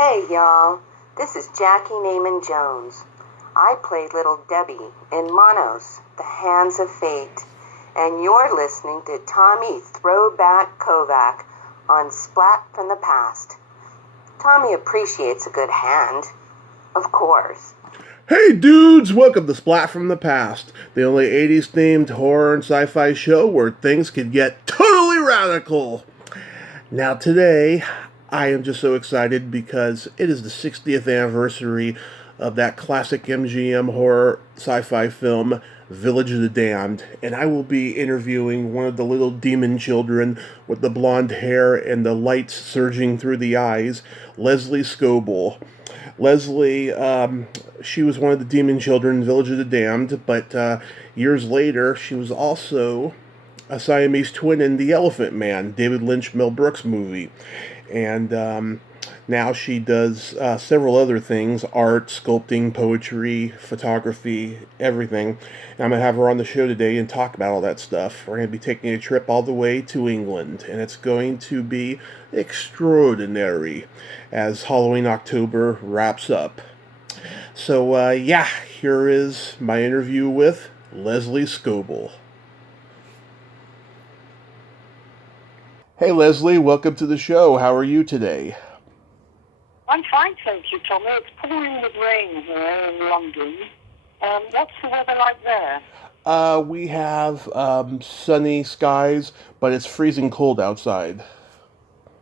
Hey y'all, this is Jackie Naaman Jones. I played Little Debbie in Monos, The Hands of Fate, and you're listening to Tommy Throwback Kovac on Splat from the Past. Tommy appreciates a good hand, of course. Hey dudes, welcome to Splat from the Past, the only 80s themed horror and sci-fi show where things can get totally radical. Now today, I am just so excited because it is the 60th anniversary of that classic MGM horror sci-fi film, Village of the Damned, and I will be interviewing one of the little demon children with the blonde hair and the lights surging through the eyes, Lesley Scoble. Lesley, she was one of the demon children in Village of the Damned, but years later, she was also a Siamese twin in The Elephant Man, David Lynch, Mel Brooks movie. And now she does several other things, art, sculpting, poetry, photography, everything. And I'm going to have her on the show today and talk about all that stuff. We're going to be taking a trip all the way to England, and it's going to be extraordinary as Halloween October wraps up. So, here is my interview with Lesley Scoble. Hey Lesley, welcome to the show. How are you today? I'm fine, thank you, Tommy. It's pouring with rain here in London. What's the weather like there? We have sunny skies, but it's freezing cold outside.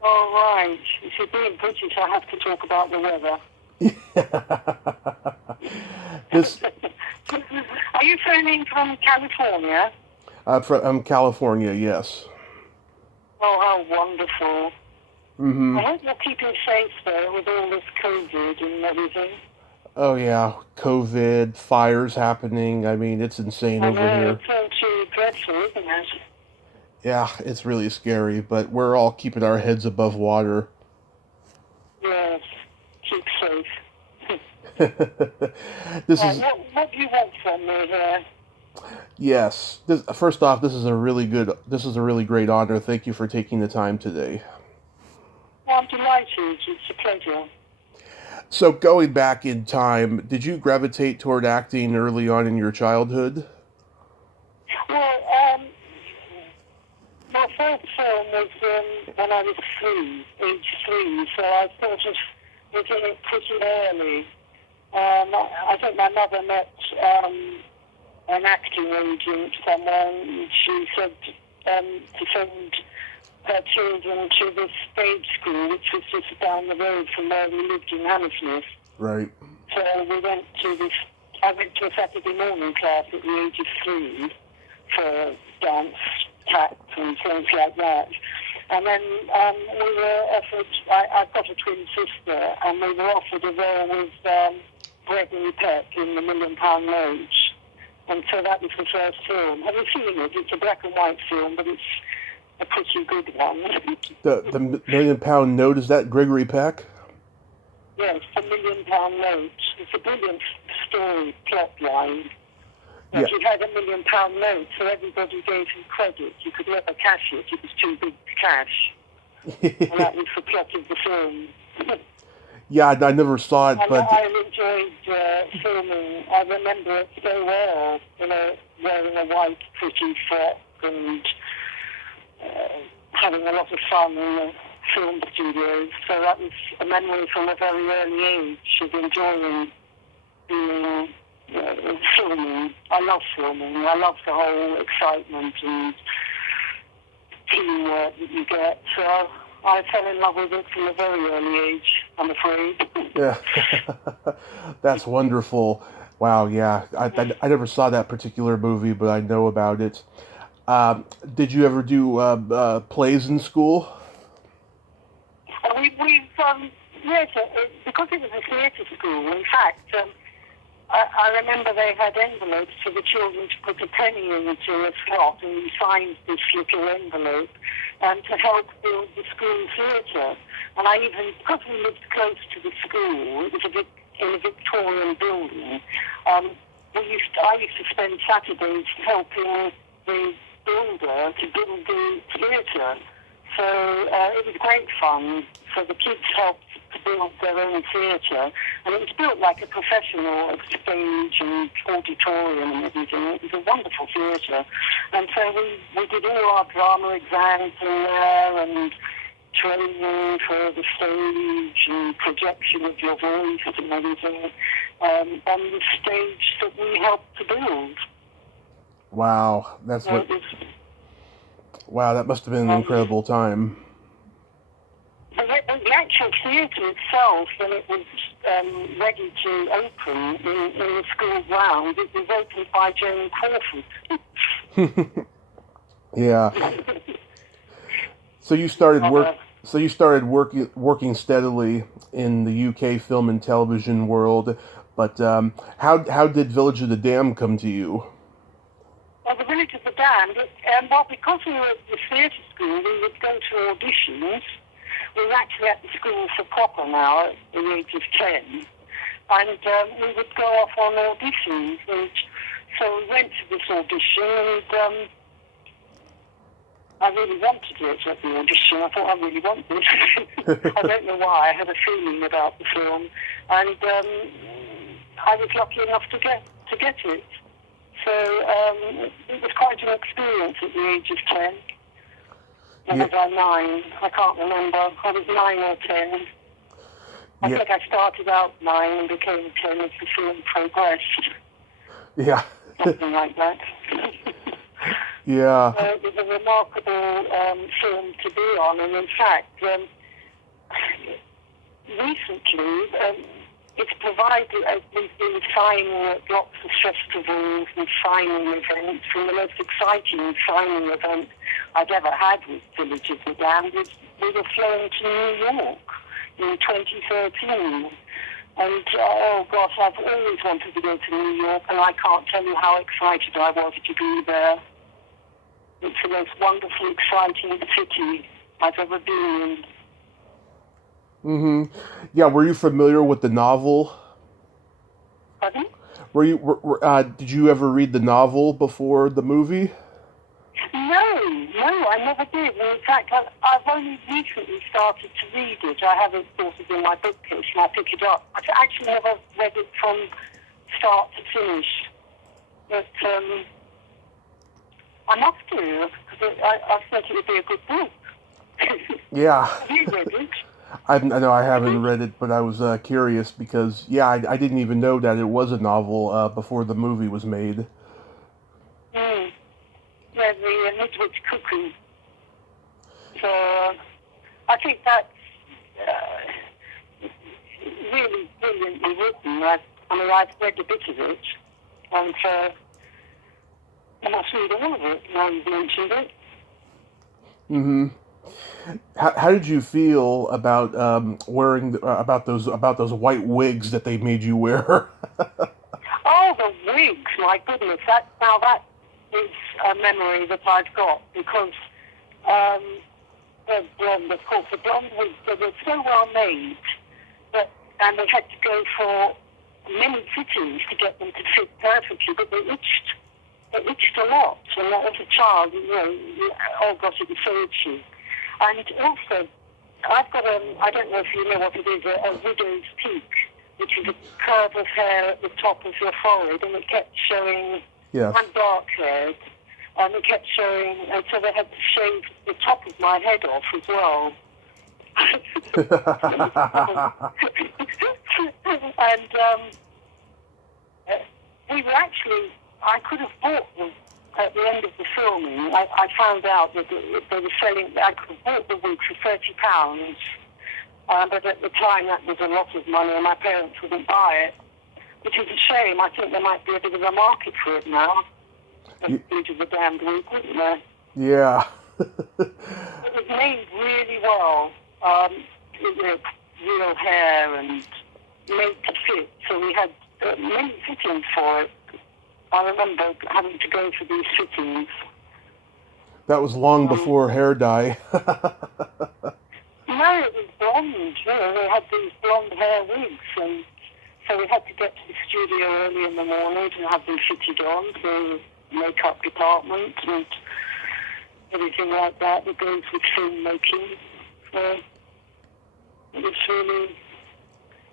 Oh, right. If you're being British, I have to talk about the weather. This. Are you phoning from California? From California, yes. Oh, how wonderful. Mm-hmm. I hope you're keeping safe there with all this COVID and everything. Oh, yeah. COVID, fires happening. I mean, it's insane over here. It's all too dreadful, isn't it? Yeah, it's really scary, but we're all keeping our heads above water. Yes, keep safe. What do you want from me here? Yes. First off, this is a really great honor. Thank you for taking the time today. Well, I'm delighted. It's a pleasure. So, going back in time, did you gravitate toward acting early on in your childhood? Well, my first film was when I was age 3, so I sort of was in it pretty early. I think my mother met an acting agent somewhere, and she said to send her children to the stage school, which was just down the road from where we lived in Hammersmith. Right. So I went to a Saturday morning class at the age of 3 for dance, tact and things like that. And then we were offered, I've got a twin sister, and we were offered a role with Gregory Peck in The £1 Million Note. And so that was the first film. Have you seen it? It's a black and white film, but it's a pretty good one. The £1 Million Note, is that Gregory Peck? Yes, The £1 Million Note. It's a brilliant story, plot line. But Yeah. he had £1 million note, so everybody gave him credit. You could never cash it. It was too big to cash. And that was the plot of the film. Yeah, I never saw it, but I enjoyed filming. I remember it so well, wearing a white, pretty frock and having a lot of fun in the film studios. So that was a memory from a very early age of enjoying being filming. I love filming. I love the whole excitement and teamwork that you get. So I fell in love with it from a very early age, I'm afraid. yeah, that's wonderful. Wow, yeah, I never saw that particular movie, but I know about it. Did you ever do plays in school? Yes, because it was a theatre school, in fact, I remember they had envelopes for the children to put a penny into a slot, and we signed this little envelope to help build the school theatre. And because we lived close to the school, it was in a Victorian building, I used to spend Saturdays helping the builder to build the theatre. So it was great fun. So the kids helped to build their own theatre, and it was built like a professional stage and auditorium and everything. It was a wonderful theatre, and so we did all our drama exams in there and training for the stage and projection of your voice and everything on the stage that we helped to build. Wow, wow, that must have been an incredible time. The actual theatre itself, when it was ready to open in the school ground, it was opened by Joan Crawford. Yeah. So you started working steadily in the UK film and television world, but how did Village of the Damned come to you? Well, the Village of the Damned, because we were at the theatre school, we would go to auditions. We were actually at the school for proper now at the age of 10, and we would go off on auditions. And so we went to this audition, and I really wanted it at the audition. I thought, I really want this. I don't know why. I had a feeling about the film, and I was lucky enough to get it. So it was quite an experience at the age of 10. Or was I 9? I can't remember. I was 9 or 10. I think I started out 9 and became 10 as the film progressed. Yeah. Something like that. Yeah. It was a remarkable film to be on, and in fact, recently, it's provided, we've been signing at lots of festivals and signing events, and the most exciting signing event I'd ever had with Village of the Damned was we were flown to New York in 2013. And, oh gosh, I've always wanted to go to New York, and I can't tell you how excited I was to be there. It's the most wonderful, exciting city I've ever been in. Mm-hmm. Yeah, were you familiar with the novel? Pardon? Did you ever read the novel before the movie? No, I never did. In fact, I've only recently started to read it. I have it sort of in my bookcase, and I pick it up. I've actually never read it from start to finish. But I must do, because I think it would be a good book. Yeah. Have you read it? I know I haven't read it, but I was curious because, I didn't even know that it was a novel before the movie was made. Mm. Yeah, the Midwich Cuckoo. So, I think that's really brilliantly written. I've read a bit of it, and I must read all of it now you've mentioned it. Mm-hmm. How did you feel about wearing about those white wigs that they made you wear? Oh, the wigs! My goodness, that is a memory that I've got, because the blonde, of course, the blonde wigs, they were so well made, and they had to go for many fittings to get them to fit perfectly, but they itched. They itched a lot, and as a child, oh gosh, it was so itchy. And also, I've got I don't know if you know what it is, a widow's peak, which is a curve of hair at the top of your forehead, and it kept showing. Yes. I'm dark-haired, and it kept showing, and so they had to shave the top of my head off as well. And we were actually, I could have bought them at the end of the filming. I found out that they were selling, I could have bought the wig for £30, but at the time that was a lot of money, and my parents wouldn't buy it, which is a shame. I think there might be a bit of a market for it now, due to the damned wig, wouldn't there? Yeah. It was made really well, real hair and made to fit, so we had many fittings for it. I remember having to go for these fittings. That was long before hair dye. No, it was blonde. They had these blonde hair wigs, and so we had to get to the studio early in the morning to have them fitted on to the makeup department and everything like that goes with filmmaking. So It's really,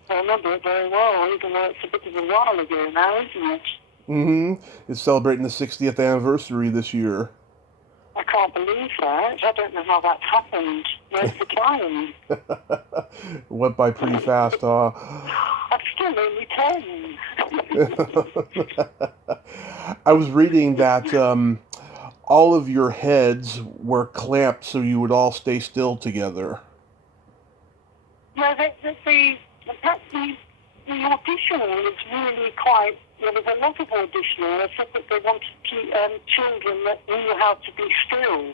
I remember it very well, even though it's a bit of a while ago now, isn't it? Mm-hmm. It's celebrating the 60th anniversary this year. I can't believe that. I don't know how that's happened. Where's the time? Went by pretty fast, huh? I'm still only 10. I was reading that all of your heads were clamped so you would all stay still together. No, the audition was really quite, there was a lot of auditioning. They said that they wanted children that knew how to be still.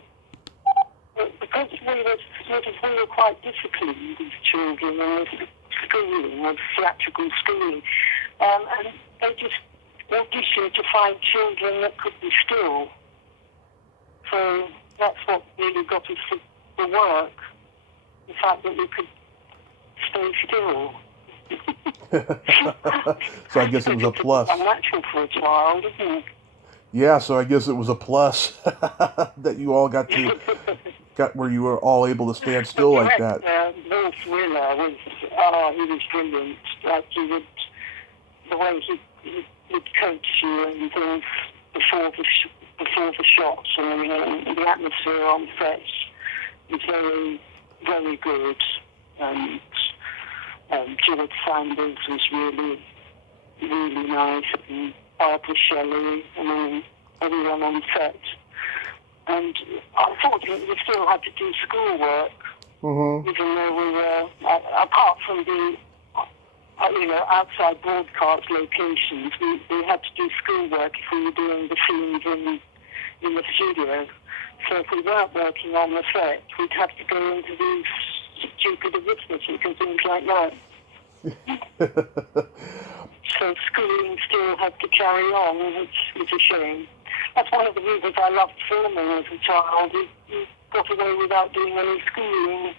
But because we were quite disciplined as children in this schooling, or theatrical schooling, and they just auditioned to find children that could be still. So that's what really got us the work, the fact that we could stay still. So I guess it was a plus. It's unnatural for a child, isn't it? Yeah, so I guess it was a plus that you all got where you were all able to stand still like that. Will Thriller was, he was brilliant. Like the way he would coach you and things before the shots, and the atmosphere on set was very, very good. And George Sanders was really, really nice, and Barbara Shelley, and everyone on set. And unfortunately, we still had to do schoolwork, even though we were, apart from the, outside broadcast locations, we had to do schoolwork if we were doing the scenes in the studio. So if we weren't working on the set, we'd have to go into these stupid arithmetic and things like that. So schooling still had to carry on, which is a shame. That's one of the reasons I loved filming as a child. You got away without doing any schooling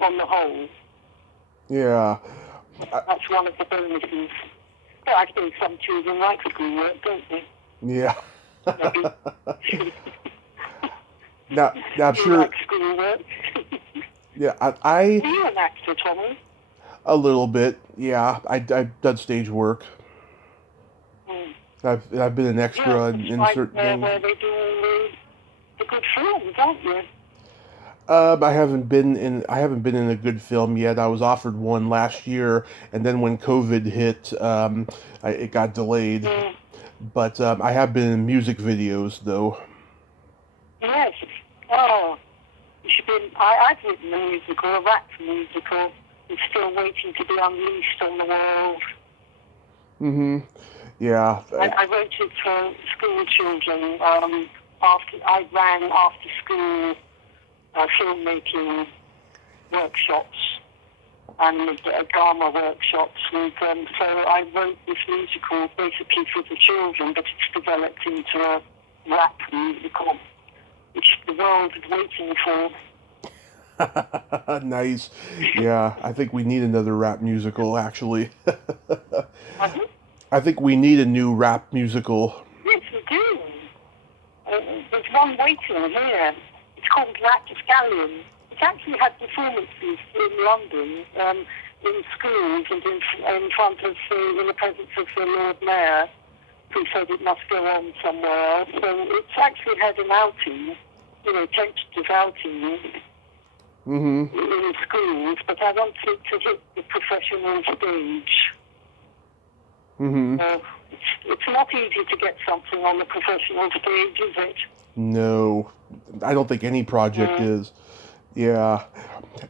on the whole. Yeah. That's one of the bonuses. But I think some children like schoolwork, don't they? Yeah. Maybe. Now I'm You sure. like schoolwork? Yeah, Are you an actor, Tommy? A little bit. Yeah, I've done stage work. I've been an extra in certain things. Where they do all the good films, aren't you? I haven't been in a good film yet. I was offered one last year, and then when COVID hit, it got delayed. But I have been in music videos though. Yes. Oh, you should be. I've written a musical, a rap musical. It's still waiting to be unleashed on the world. Yeah. I wrote it for school children. I ran after school filmmaking workshops and drama workshops with them. So I wrote this musical basically for the children, but it's developed into a rap musical, which the world is waiting for. Nice. Yeah, I think we need another rap musical, actually. I think we need a new rap musical. Yes, we do. There's one waiting here. It's called Rapscallion. It's actually had performances in London, in schools and in front of in the presence of the Lord Mayor, who said it must go on somewhere. So it's actually had an outing, tentative outing in schools, but I want it to hit the professional stage. It's not easy to get something on the professional stage, is it? No, I don't think any project is. Yeah.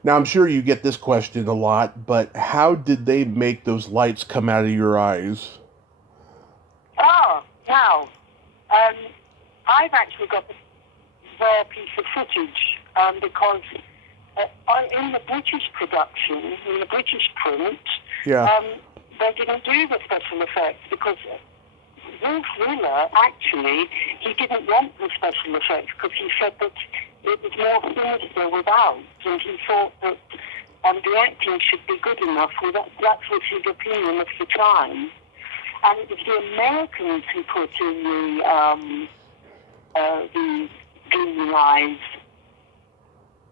Now, I'm sure you get this question a lot, but how did they make those lights come out of your eyes? Now, I've actually got a rare piece of footage, because in the British production, in the British print, they didn't do the special effects because Will Thriller, actually, he didn't want the special effects because he said that it was more sinister without, and he thought that the acting should be good enough. Well, that was his opinion of the time. And it was the Americans who put in the gleaming eyes.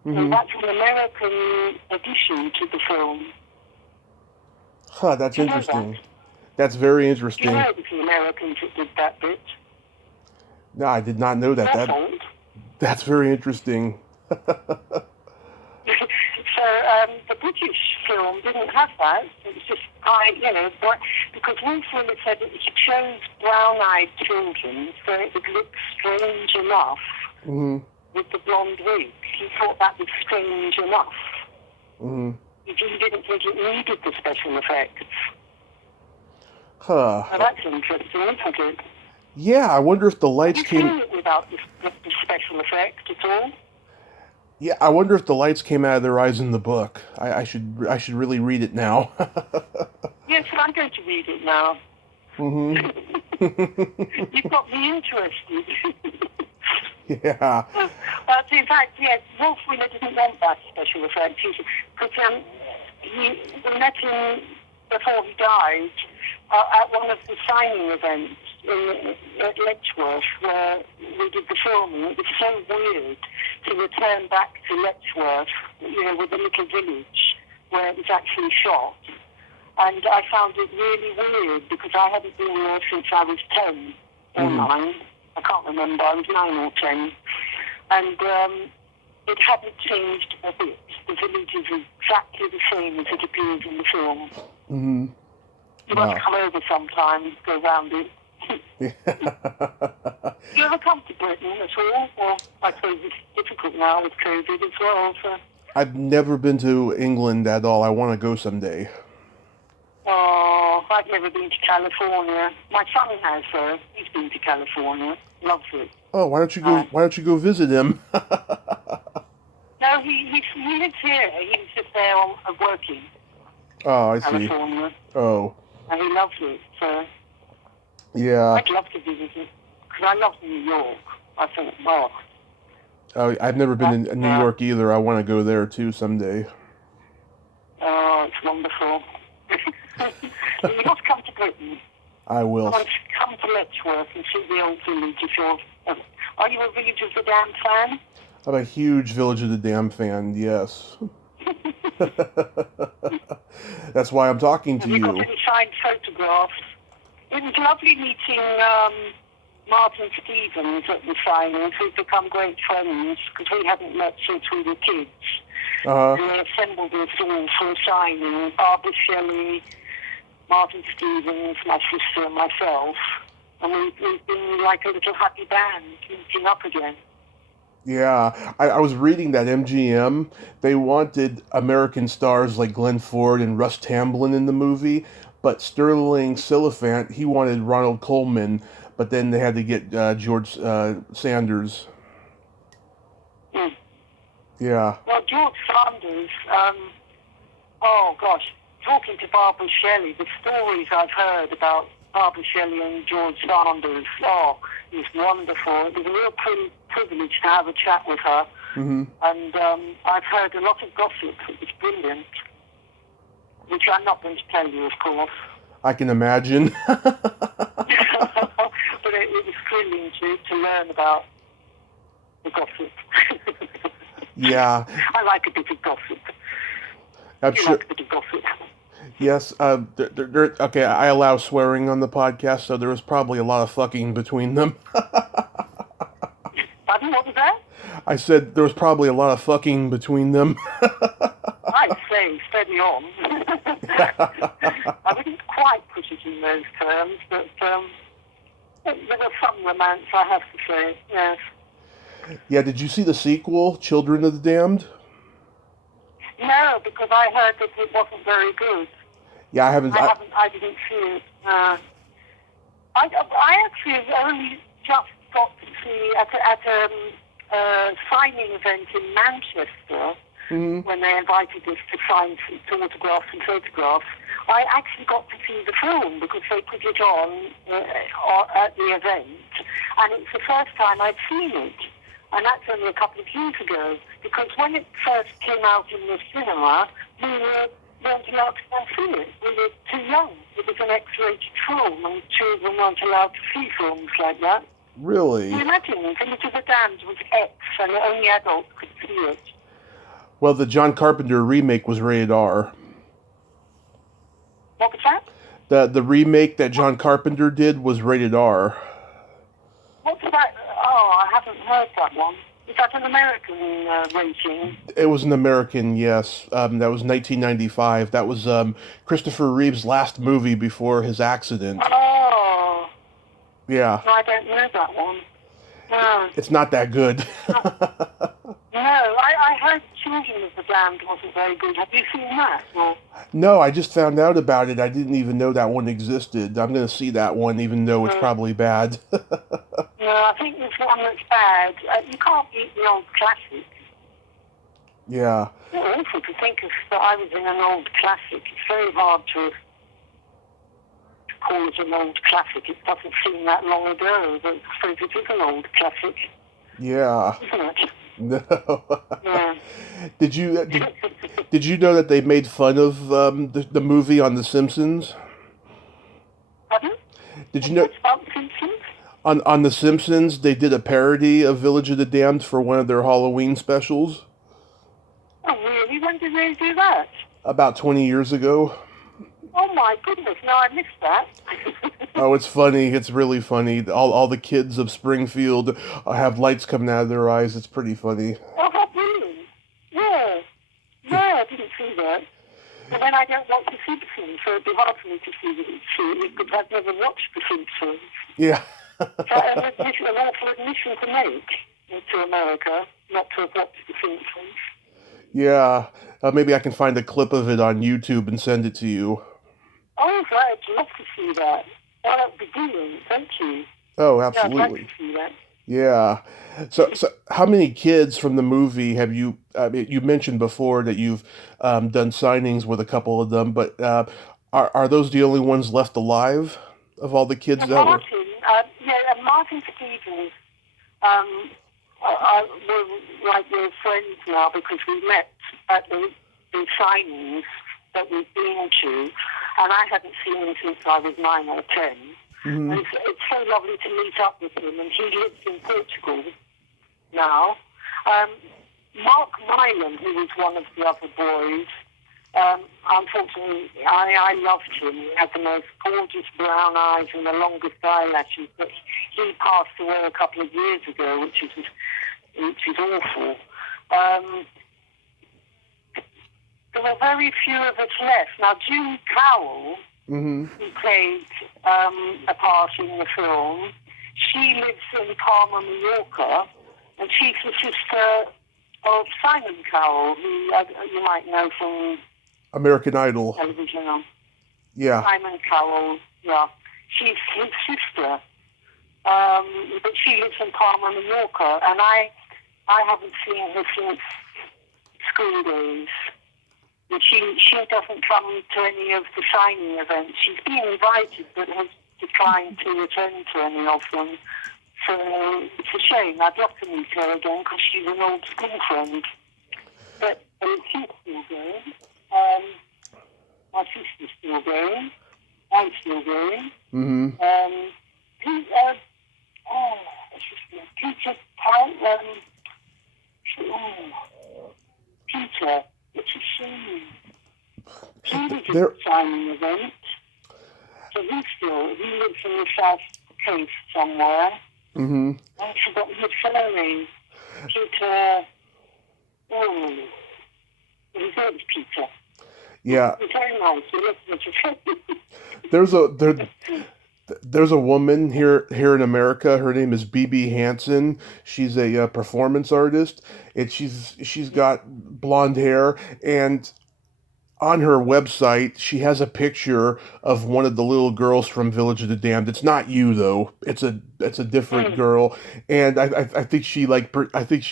And that's an American addition to the film. Huh, that's Do you know interesting. that? That's very Do you interesting. know it was the Americans that did that bit? No, I did not know that. That's old. That's very interesting. So the British film didn't have that. It was just, because Wolf Willis said that he chose brown-eyed children so it would look strange enough with the blonde wig. He thought that was strange enough. He didn't think it needed the special effects. Huh. Well, that's interesting, isn't it? Yeah, I wonder if the lights You came... seen it without the special effect at all? Yeah, I wonder if the lights came out of their eyes in the book. I should really read it now. Yes, I'm going to read it now. You've got me interested. Yeah. In fact, yes, Wolf Wheeler didn't want that special effect. Because we met him before he died at one of the signing events at Letchworth where we did the filming. It was so weird to return back to Letchworth, with the little village where it was actually shot. And I found it really weird because I hadn't been there since I was 10 or 9. I can't remember. I was 9 or 10. And it hadn't changed a bit. The village is exactly the same as it appears in the film. You must come over sometime, go round it. You ever come to Britain at all? Well, I suppose it's difficult now with COVID as well. So. I've never been to England at all. I want to go someday. Oh, I've never been to California. My son has, though. He's been to California. Loves it. Oh, why don't you go? Why don't you go visit him? No, he lives here. He's just there working. Oh, I see. California. Oh. And he loves it. So. Yeah. I'd love to visit it because I love New York. I think, well. Oh, I've never been in New York either. I want to go there too someday. Oh, it's wonderful. You must come to Britain. I will. Come to Letchworth and see the old village if you're... Are you a Village of the Damned fan? I'm a huge Village of the Damned fan, yes. That's why I'm talking to you. Got any signed photographs? It was lovely meeting Martin Stevens at the signings. We've become great friends because we hadn't met since we were kids. And they assembled us all for a signing. Barbara Shelley, Martin Stevens, my sister and myself. And we've been like a little happy band meeting up again. Yeah, I was reading that MGM, they wanted American stars like Glenn Ford and Russ Tamblyn in the movie, but Sterling Silliphant, he wanted Ronald Colman, but then they had to get George Sanders. Yeah. Well, George Sanders, oh gosh, talking to Barbara Shelley, the stories I've heard about Barbara Shelley and George Sanders, it's wonderful. It was a real privilege to have a chat with her. And I've heard a lot of gossip. It was brilliant. Which I'm not going to tell you, of course. I can imagine. But it was thrilling to learn about the gossip. Yeah. I like a bit of gossip. I'm you sure. like a bit of gossip. Yes. Okay, I allow swearing on the podcast, so there was probably a lot of fucking between them. Pardon, what was that? I said there was probably a lot of fucking between them. I say, steady on. I wouldn't quite put it in those terms, but there was some romance, I have to say, yes. Yeah, did you see the sequel, Children of the Damned? No, because I heard that it wasn't very good. Yeah, I haven't. I didn't see it. I actually only just got to see at a signing event in Manchester when they invited us to sign some autographs and photographs. I actually got to see the film because they put it on at the event, and it's the first time I'd seen it. And that's only a couple of years ago, because when it first came out in the cinema, we weren't allowed to go and see it. We were too young. It was an X-rated film, and children weren't allowed to see films like that. Really? Can you imagine? Village of the Damned was X, and only adults could see it. Well, the John Carpenter remake was rated R. What was that? The remake that John Carpenter did was rated R. What's that? Oh, I haven't heard that one. Is that an American rating? It was an American, yes. That was 1995. That was Christopher Reeve's last movie before his accident. Oh, Yeah. no, I don't know that one. No. It's not that good. No, I heard Children of the Damned wasn't very good. Have you seen that? No. No, I just found out about it. I didn't even know that one existed. I'm going to see that one, even though it's probably bad. No, I think there's one that's bad. You can't beat the old classic. Yeah. It's awful to think of that I was in an old classic. It's very hard to call it an old classic. It doesn't seem that long ago, but I suppose it is an old classic, Yeah. isn't it? No. Yeah. Did you know that they made fun of the movie on The Simpsons? Pardon? Did you know What's about The Simpsons? on The Simpsons they did a parody of Village of the Damned for one of their Halloween specials Oh, really? When did they do that? about 20 years ago? Oh, my goodness. No, I missed that. Oh, it's funny. It's really funny. All the kids of Springfield have lights coming out of their eyes. It's pretty funny. Oh, how brilliant. Yeah. Yeah, I didn't see that. And then I don't watch The Simpsons, so it'd be hard for me to see it because I've never watched The Simpsons. Yeah. So an awful admission to make into America, not to have watched The Simpsons. Yeah. Maybe I can find a clip of it on YouTube and send it to you. Oh, I'd love to see that. Oh, that would be brilliant. Thank you. Oh, Yeah, I'd like absolutely. to see that. Yeah. So how many kids from the movie have you? You mentioned before that you've done signings with a couple of them, but are those the only ones left alive of all the kids that were? And Martin Stevens, we're friends now because we met at the signings that we've been to, and I hadn't seen him since I was 9 or 10. Mm-hmm. And it's so lovely to meet up with him, and he lives in Portugal now. Mark Mylan, who was one of the other boys, unfortunately, I loved him. He had the most gorgeous brown eyes and the longest eyelashes, but he passed away a couple of years ago, which is awful. There were very few of us left. Now, June Cowell, Mm-hmm. who played a part in the film, she lives in Palma, Mallorca, and she's the sister of Simon Cowell, who you might know from American Idol. television. Yeah. Simon Cowell, yeah. She's his sister, but she lives in Palma, Mallorca, and I haven't seen her since school days. But she doesn't come to any of the signing events. She's been invited, but has declined to attend to any of them. So it's a shame. I'd love to meet her again because she's an old school friend. But she's still going. My sister's still going. I'm still going. Mm-hmm. Peter Peter. It's a shame. He was at the signing event. So he lives in the South Coast somewhere. Mm-hmm. I forgot his surname. Peter. His name's Peter. Yeah. He's very nice. He lives in There's a woman here in America. Her name is BB Hansen. She's a performance artist, and she's got blonde hair. And on her website, she has a picture of one of the little girls from Village of the Damned. It's not you though. It's a different girl. And I think she I think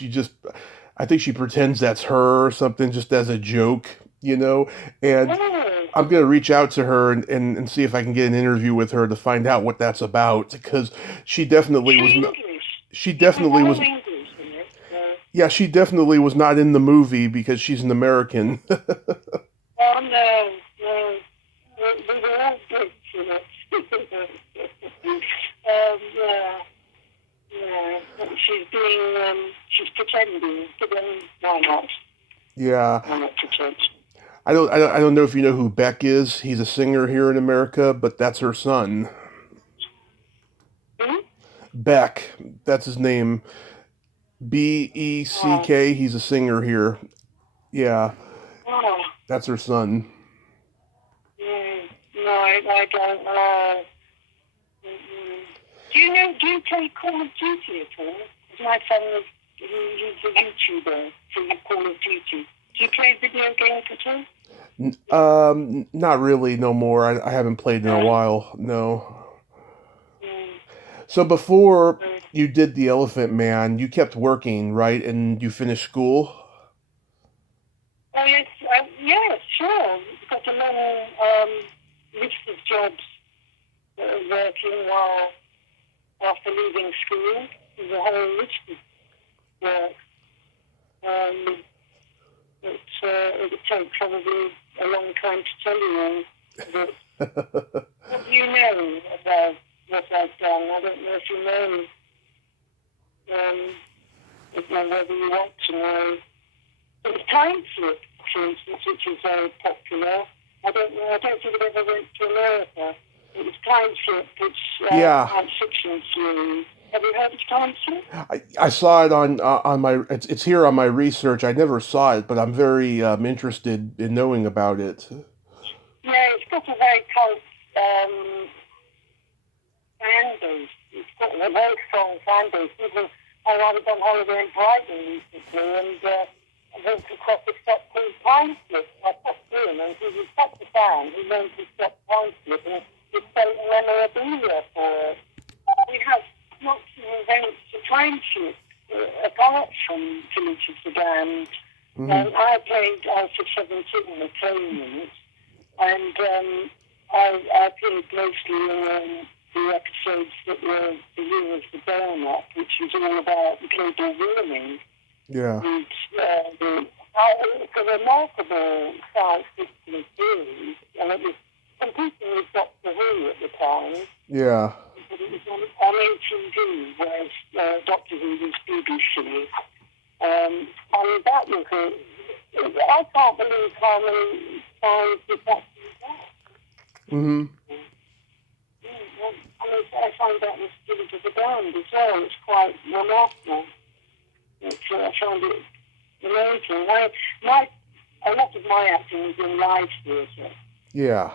she pretends that's her or something just as a joke, you know. And I'm going to reach out to her and see if I can get an interview with her to find out what that's about, because she definitely was not, she definitely was, yeah, she definitely was not in the movie because she's an American. Oh, no. We were all Brits in it. Yeah. She's pretending, but then why not? Yeah. I went to church. I don't know if you know who Beck is. He's a singer here in America, but that's her son. Hmm? Beck, that's his name. Beck. He's a singer here. Yeah, Oh, that's her son. no, I don't. Do you play Call of Duty at all? 'Cause my son was, he's a YouTuber for Call of Duty. Do you play video games at all? Not really, no more. I haven't played in a No. while. No. Mm, So before mm. you did the Elephant Man, you kept working, right? And you finished school. Oh, yes, yes, sure. We've got a long list of jobs working while after leaving school. There's a whole list of work. It would take probably a long time to tell you all. But what do you know about what I've done? I don't know if you know, whether you want to know. It's time slip, for instance, which is very popular. I don't think it ever went to America. It was time slip, which Yeah. science fiction series. Have you heard of time slip? I saw it on my it's here on my research. I never saw it, but I'm very interested in knowing about it. Yeah, it's got a very cult fan base. It's got a very strong fan base. Even I was on holiday in Brighton recently, and I went across a stop called Time Slip. I stopped in, and he was such a fan. He went to stop Time Slip, and he sent memorabilia for it. We have lots of events to time slip, apart from Felicia Sedan. I played Alpha 17 Atonement, and I appeared mostly in the episodes that were the Year of the Donut, which was all about global warming. Yeah. And it's a remarkable science fiction series, and it was competing with Doctor Who at the time. Yeah. It was on ATV, whereas Doctor Who was BBC. And that was I can't believe how many times it's actually there. Mm-hmm. I find that was given to the band as well. It's quite remarkable. I found it amazing. A lot of my acting was in live theatre. Yeah.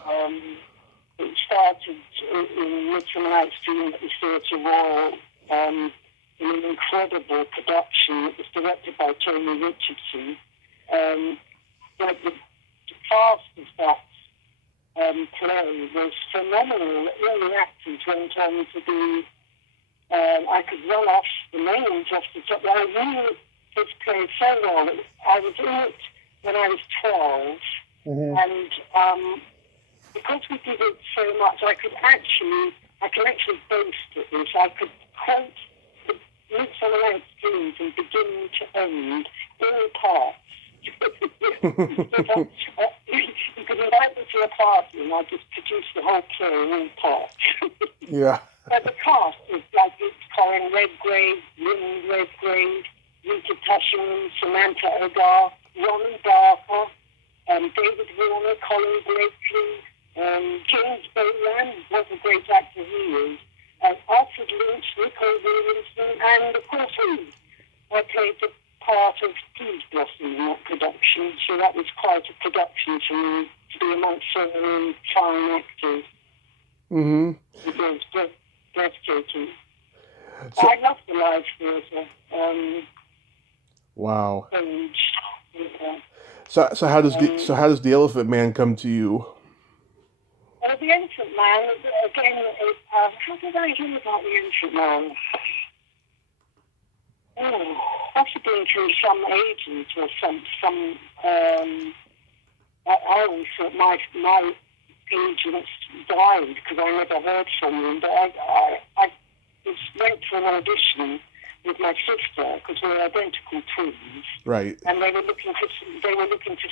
It started in Midsummer Night's Dream at the Theatre Royal, in an incredible production. It was directed by Tony Richardson. The cast of that play was phenomenal. All the actors went on to be, I could run off the names off the top. I knew this play so well. I was in it when I was 12, and because we did it so much, I can actually boast at this. I could quote the Midsummer Night's Dream from beginning to end, all parts. You could invite me to a party and I'd just produce the whole play in all parts. Yeah. But the cast is like it's Colin Redgrave, Lynn Redgrave, Rita Tushin, Samantha Ogar, Ronnie Barker, David Warner, Colin Blakely, James Boland, what a great actor he is, Alfred Lynch, Nicole Williamson, and of course me. I played the part of Peas Blossom in that production, so that was quite a production for me to be amongst so many fine actors. Mm-hmm. It was breathtaking. So, I love the live theatre. wow. Stage, yeah. So how does the Elephant Man come to you? Well, the Elephant Man, again, how did I hear about the Elephant Man? Oh, must have been through some agent or some. I always thought my agents died because I never heard from them. But I went to an audition with my sister because we're identical twins. Right. And they were looking for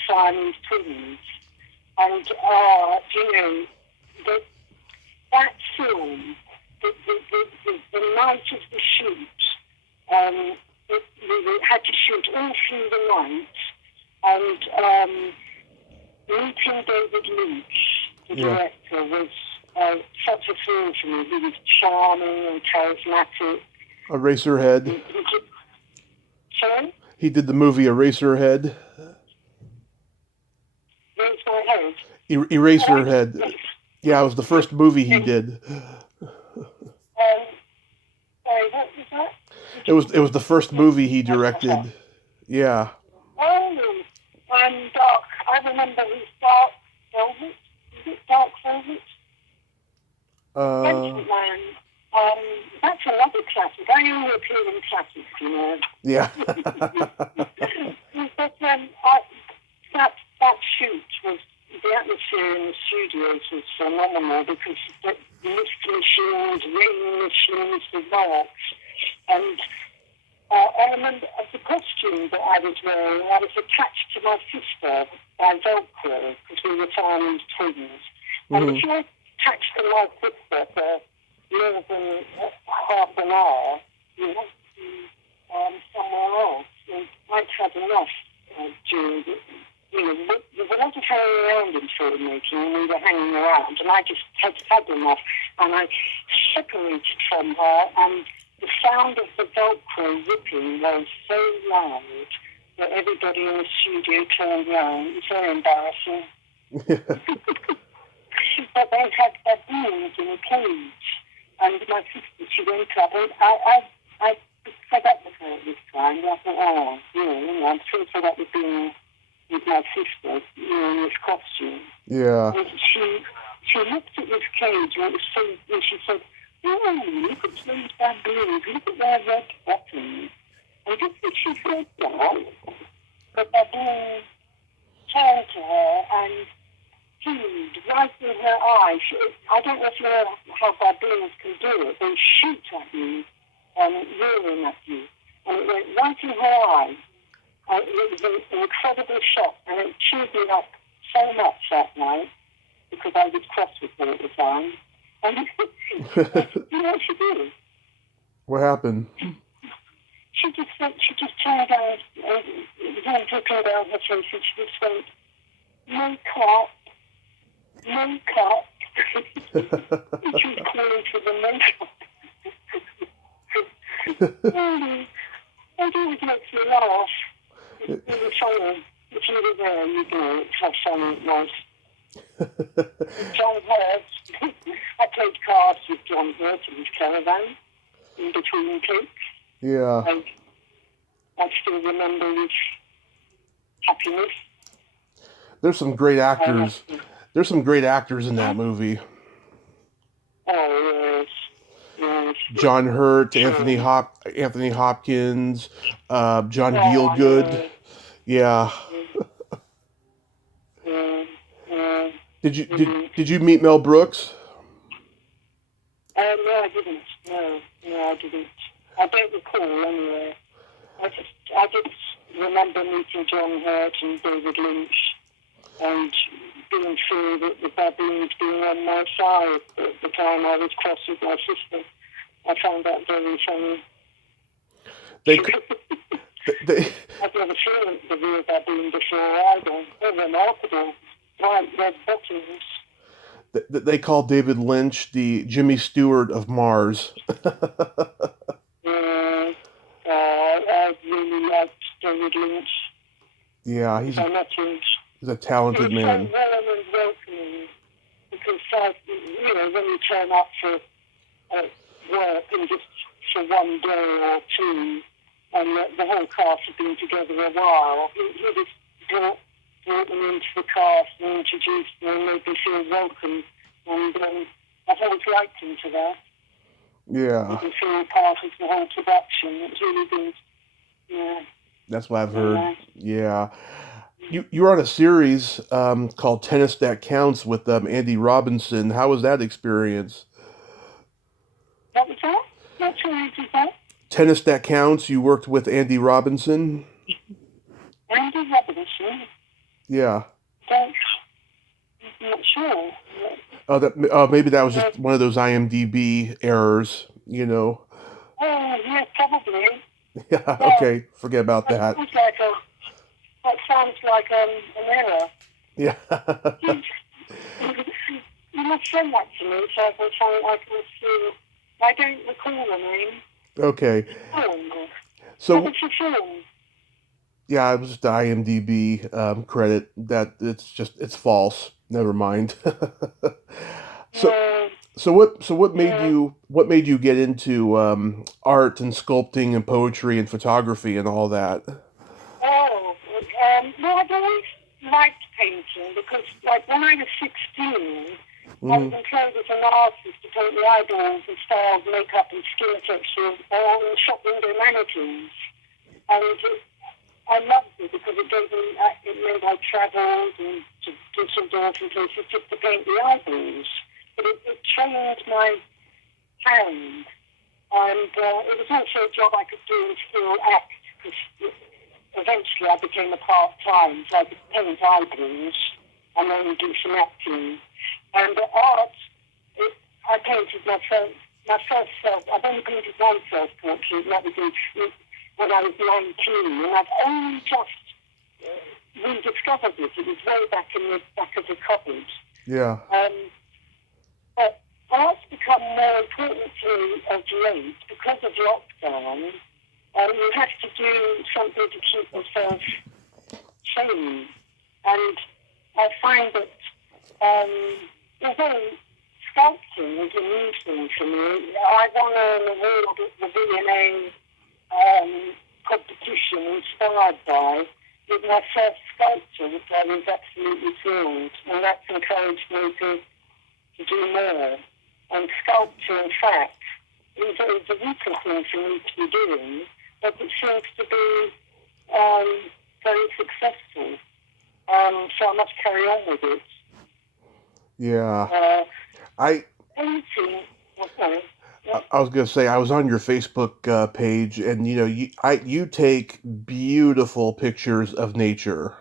siamese twins. And that film, the night of the shoot, we had to shoot all through the night, And meeting David Lynch, the director, was such a thrill to me. He was charming and charismatic. Eraserhead. Sorry? He did the movie Eraserhead. Where's my head? Eraserhead. Yeah, it was the first movie he did. Sorry, what was that? It was the first movie he directed. Yeah. Oh, and I remember his Dark Velvet. Is it Dark Velvet? Ancient Man. That's another classic. I only appear in classics, you know. Yeah. But that shoot was, the atmosphere in the studios was phenomenal because the lift machines, ring machines, the marks, and I remember the costume that I was wearing, I was attached to my sister by Velcro because we were Siamese twins. And if you attached to my sister for more than half an hour, you had to be somewhere else. And I'd had enough during the, there was a lot of hanging around in filmmaking, and we were hanging around, and I just had enough, and I separated from her, and the sound of the Velcro ripping was so loud that everybody in the studio turned around. It was very embarrassing. But they had baboons in a cage, and my sister, she went up, and I fed up with her at this time. I thought, I'm so fed up with being with my sister, in this costume. Yeah. And she looked at this cage, and it was so, and she said, "Oh, look at those baboons, look at their red bottoms." And just as she said that, the baboon turned to her and hewed right in her eye. I don't know if you know how baboons can do it. They shoot at you, roaring at you. And it went right in her eye. It was an incredible shot, and it chewed me up so much that night because I was cross with her at the time. And you know what she did? What happened? She just turned down, it was all dripping down her face, and she just went, "Makeup, makeup." She was calling for the makeup. It always makes me laugh. It was funny. If you were there, you'd know how funny it was. John Hurt. I played cards with John Hurt in his caravan in between takes. Yeah. And I still remember his happiness. There's some great actors. There's some great actors in that movie. Oh, yes. John Hurt, Anthony Hopkins, John Gielgud. Yeah. Did you meet Mel Brooks? No, I didn't. No, I didn't. I don't recall anyway. I just remember meeting John Hurt and David Lynch and being sure that the baboons being on my side at the time I was cross with my sister. I found that very funny. I've never seen the real baboon before either. They're remarkable. Bright red bottoms. They call David Lynch the Jimmy Stewart of Mars. I really liked David Lynch. Yeah, he's a talented man. So warm and welcoming because, when you turn up for work and just for one day or two, and the whole cast had been together a while, he just brought them into the cast and introduced them and made them feel welcome. And I've always liked him for that. Yeah. You can feel part of the whole production. It's really good. Yeah. That's what I've heard. Yeah. You were on a series called Tennis That Counts with Andy Robinson. How was that experience? What was that? What series is that? Tennis That Counts. You worked with Andy Robinson. Andy Robinson? Yeah. I'm not sure. Maybe that was just one of those IMDb errors, Oh, yeah, probably. Yeah, okay, forget about that. That sounds like an error. Yeah. You must send that to me so I can see. I don't recall the name. Okay. Film. So What was the film? yeah, it was just the IMDb credit that it's false. Never mind. So No. what made Yeah. you get into art and sculpting and poetry and photography and all that? Oh, well, I've always liked painting because, like, when I was 16, I was Hmm. employed as an artist to paint the eyeballs and styles, makeup and skin textures on shop window mannequins. And I loved it because it gave me, it meant I travelled and to Düsseldorf and places just to paint the eyeballs. But it trained my hand. And it was also a job I could do and still act because eventually I became a part-time, so I could paint eyeballs and then do some acting. And art, I painted my first self. I've only painted one self-portrait, and that was when I was 19, and I've only just rediscovered it. It was way back in the back of the cupboard. Yeah. But art's become more important to me of late because of lockdown. You have to do something to keep yourself sane. And I find that although sculpting is a new thing for me, I won an award at the V&A competition inspired by with my first sculpture, which I was absolutely thrilled. And that's encouraged me to do more. And sculpture, in fact, is a weaker thing for me to be doing, but it seems to be very successful. So I must carry on with it. Yeah. I Painting, okay. Yeah. I was gonna say I was on your Facebook page, and you take beautiful pictures of nature.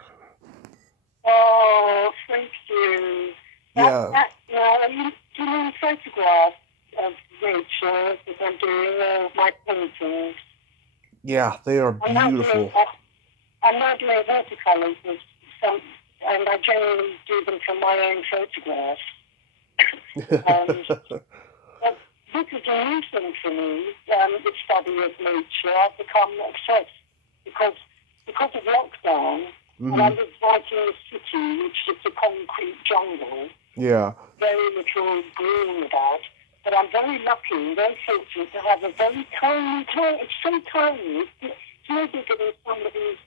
Oh, thank you. Yeah. Do you mean photographs of nature that I'm doing, my paintings? Yeah, they are I'm not doing, beautiful. I'm not doing watercolors with some, and I generally do them from my own photographs. But this is a new thing for me, the study of nature. I've become obsessed because of lockdown, and I Hmm. live right in the city, which is a concrete jungle, Yeah. very little green about. But I'm very lucky, very fortunate to have a very tiny, it's so tiny, it's no bigger than somebody's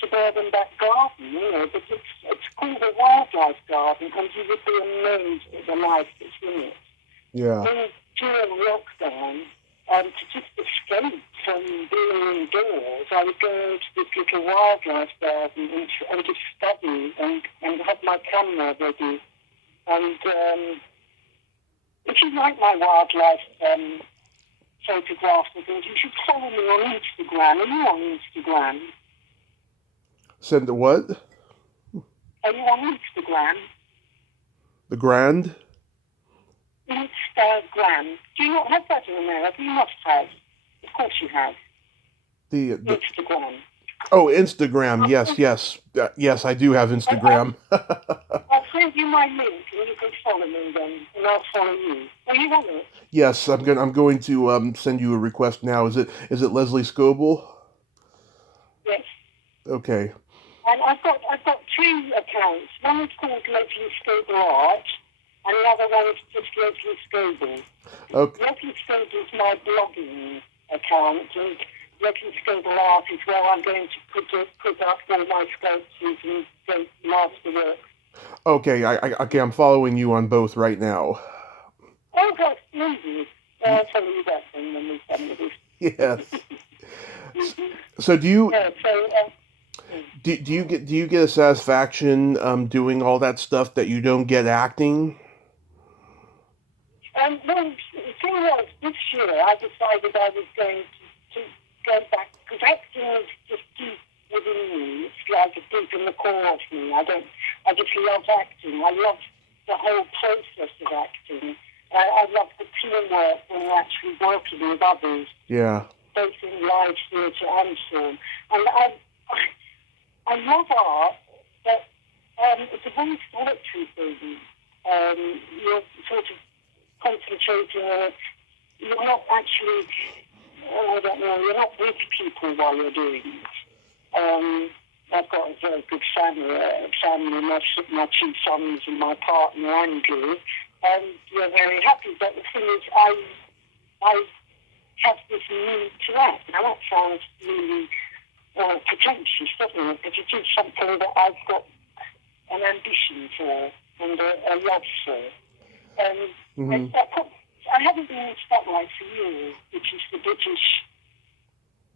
suburban back garden, but it's called a wildlife garden, and you would be amazed at the life that's in it. Yeah. Then during lockdown, to just escape from being indoors, I would go into this little wildlife garden and just study and have my camera ready. And if you like my wildlife photographs and things, you should follow me on Instagram. Are you on Instagram? Send the what? Are you on Instagram? The Grand? Instagram. Do you not have that in America? You must have. Of course you have. The Instagram. Oh, Instagram. Yes. Yes, I do have Instagram. I'll send you my link and you can follow me then, and I'll follow you. Are you on it? Yes, I'm going to send you a request now. Is it Lesley Scoble? Yes. Okay. And I've got two accounts. One is called Lesley Scoble Art, and the other one is just Lesley Scoble. Okay. Lesley Scoble is my blogging account, and Lesley Scoble Art is where I'm going to put up all my sculptures and great masterwork. Okay, okay, I'm following you on both right now. Oh, that's easy. I'll tell you that thing when we come with this. Yes. So do you Yeah, so, do you get a satisfaction doing all that stuff that you don't get acting? well, the thing was, this year I decided I was going to go back, because acting is just deep within me. It's like it's deep in the core of me. I just love acting. I love the whole process of acting. I love the teamwork when you're actually working with others, Yeah. both in live theatre and film. And I love art, but it's a very solitary thing. You're sort of concentrating on it. You're not actually, I don't know, you're not with people while you're doing it. I've got a very good family, my two sons and my partner, Andrew, and we're very happy. But the thing is, I have this need to act. Now that sounds really pretentious, doesn't it? But it is something that I've got an ambition for and a love for. And I haven't been in Spotlight for years, which is the British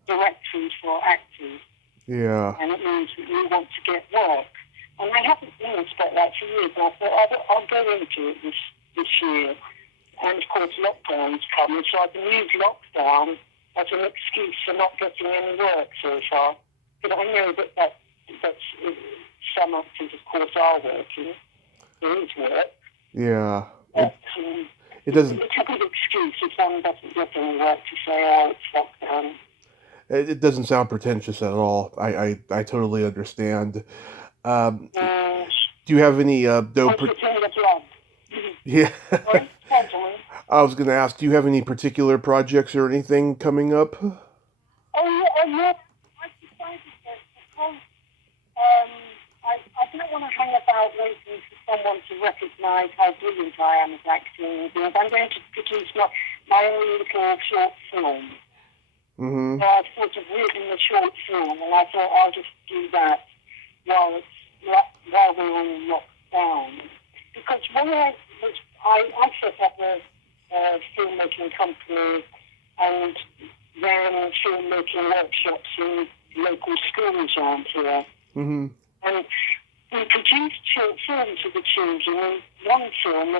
directory for actors. Yeah. And it means that you want to get work. And I haven't been in Spotlight for years. I thought I'll go into it this year. And of course, lockdown's coming, so I can use lockdown as an excuse for not getting any work so far. But I know that's some actors, of course, are working. There is work. Yeah. But, it doesn't. It's a good excuse if one doesn't get any work to say, oh, it's lockdown. It doesn't sound pretentious at all. I totally understand. Do you have any Yeah. I was going to ask, do you have any particular projects or anything coming up? Oh, yeah. I decided that because I don't want to hang about waiting for someone to recognise how brilliant I am as acting. I'm going to produce my own little short film. Mm-hmm. So I've sort of written a short film, and I thought I'll just do that while we're all locked down. Because when I set up a filmmaking company and ran filmmaking workshops in local schools around here. Mm-hmm. And we produced short films for the children, and one film,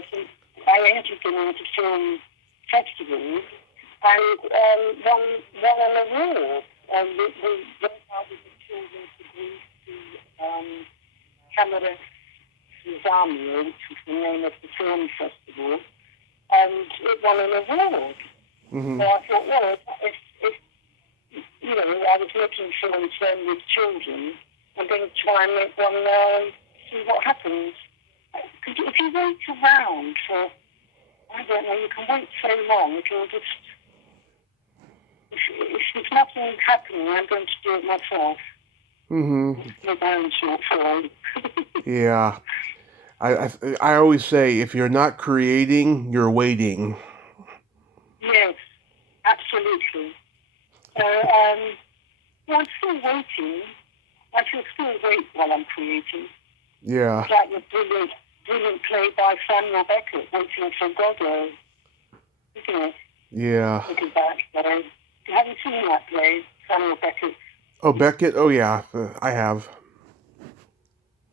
I entered them into film festivals, and won an award. And we went out with the children to Greece to Camera Siamese, which was the name of the film festival, and it won an award. Mm-hmm. So I thought, well, if I was making films then with children, I'm going to try and make one now and see what happens. Because if you wait around for, I don't know, you can wait so long, it'll just, if nothing happening, I'm going to do it myself. Mm-hmm. My own short film. Yeah. I always say, if you're not creating, you're waiting. Yes, absolutely. I'm still waiting. I should still wait while I'm creating. Yeah. It's like the brilliant play by Samuel Beckett, Waiting for Godot. Isn't it? Yeah. Looking back, but I haven't seen that play, Samuel Beckett. Oh, Beckett? Oh, yeah, I have.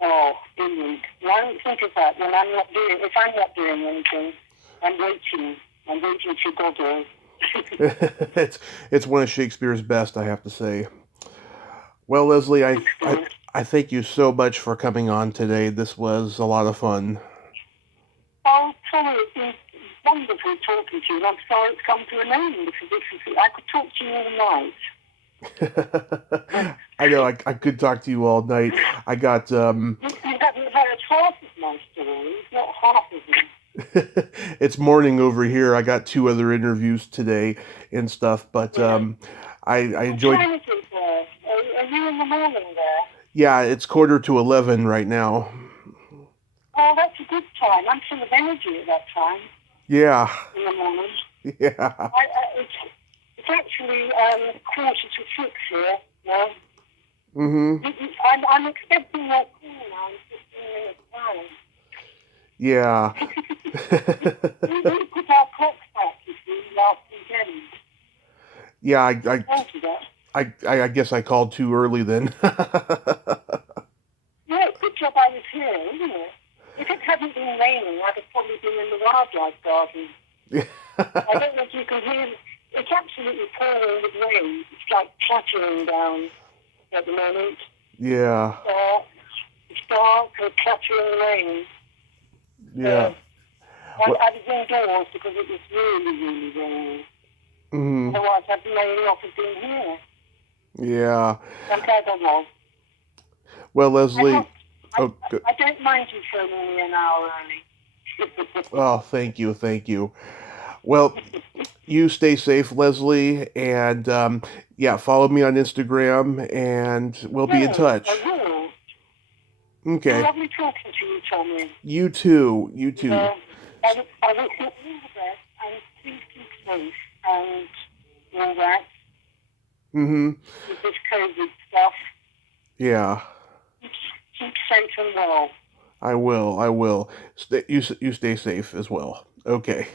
Oh, brilliant. Well, I don't think of that when if I'm not doing anything, I'm waiting for Godot. It's one of Shakespeare's best, I have to say. Well, Lesley, I thank you so much for coming on today. This was a lot of fun. Oh, sorry, it's been wonderful talking to you. I'm sorry it's come to an end because I could talk to you all night. I know, I could talk to you all night. I got, You haven't heard half of my stories, not half of them. It's morning over here. I got 2 other interviews today and stuff, but I enjoyed... What time is it there? Are you in the morning there? Yeah, it's 11:15 right now. Oh, that's a good time. I'm full of energy at that time. Yeah. In the morning. Yeah. It's actually 5:45 here now. Mm-hmm. I'm expecting your call now in 15 minutes time. Yeah. We put our clocks back, you see, last weekend. Yeah, I guess I called too early then. Yeah, good job I was here, isn't it? If it hadn't been raining, I'd have probably been in the wildlife garden. I don't know if you can hear it. It's absolutely pouring with rain. It's like clattering down at the moment. Yeah. It's dark and clattering rain. Yeah. I was indoors because it was really, really raining. Mm-hmm. Otherwise, I may not have been here. Yeah. I'm glad I was. Well, Lesley, I, oh, good. I don't mind you phoning me an hour early. Oh, thank you. Well, you stay safe, Lesley, and yeah, follow me on Instagram, and we'll be in Yes, touch. I will. It's been Okay. lovely talking to you, Tommy. You too. You too. I wish you all the best, and please keep safe and all that Mm-hmm. with this COVID stuff. Yeah. Keep safe and well. I will. You stay safe as well. Okay.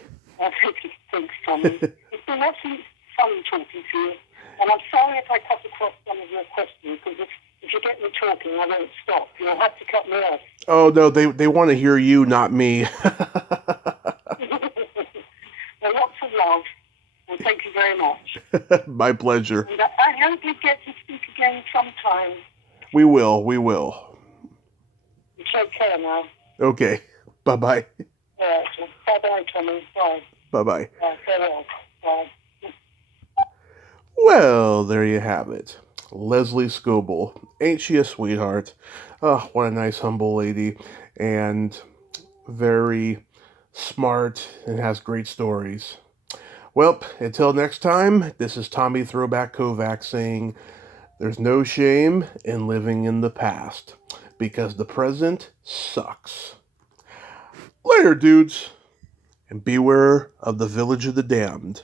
Thanks, Tommy. It's been absolutely fun talking to you. And I'm sorry if I cut across some of your questions, because if you get me talking, I won't stop. You'll have to cut me off. Oh no, they want to hear you, not me. Well, lots of love. Well, thank you very much. My pleasure. And I hope we get to speak again sometime. We will. You take care now. Okay. Bye-bye. Bye-bye, Tommy. Bye. Bye-bye. Farewell. Bye. Well, there you have it. Lesley Scoble. Ain't she a sweetheart? Oh, what a nice, humble lady. And very smart and has great stories. Well, until next time, this is Tommy Throwback Kovac saying, there's no shame in living in the past, because the present sucks. Later, dudes, and beware of the village of the damned.